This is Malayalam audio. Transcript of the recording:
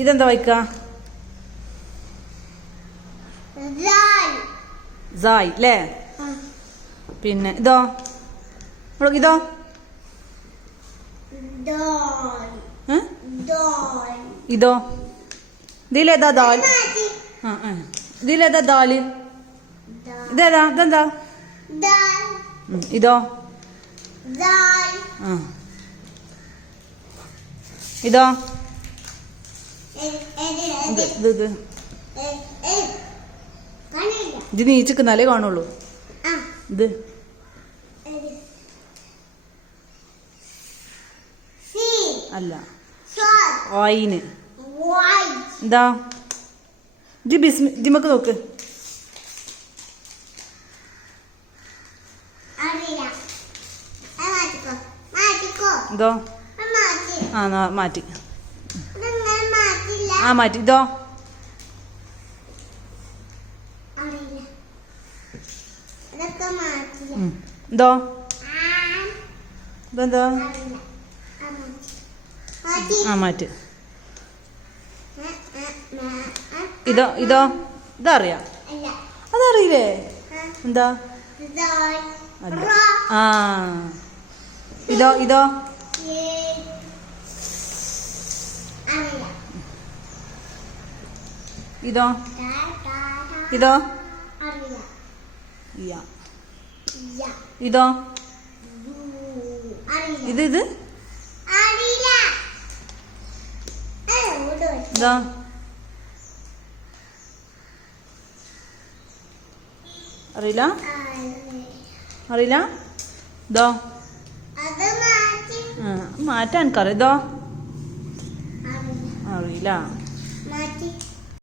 ഇതെന്താ വായിക്ക? സായ് അല്ലേ? പിന്നെ ഇതോ ഇതോ ഇതോ ഇതിലേതാ ദാൽ? ഇതിലേതാ ദാല്? ഇതേതാ? ഇതെന്താ? ഇതോ? ഇതോ? ഇത് നീച്ചിക്കുന്നാലേ കാണുള്ളൂ. ഇത് അല്ല, ഓയിന്. എന്താ? ജിമക്ക് നോക്ക്. ഇതോ? മാറ്റി. മാറ്റി. ഇതോ? ഇതോ? ഇതെന്താ? മാറ്റി. ഇതോ? ഇതോ? ഇതറിയാം. അതറിയില്ലേ? എന്താ? ഇതോ? ഇതോ? ഇതോ? ഇതോ? ഇതോ? ഇത് ഇതോ? അറിയില്ല? അറിയില്ല? ഇതോ? മാറ്റാൻ എനിക്കറിയാം. ഇതോ? അറിയില്ല.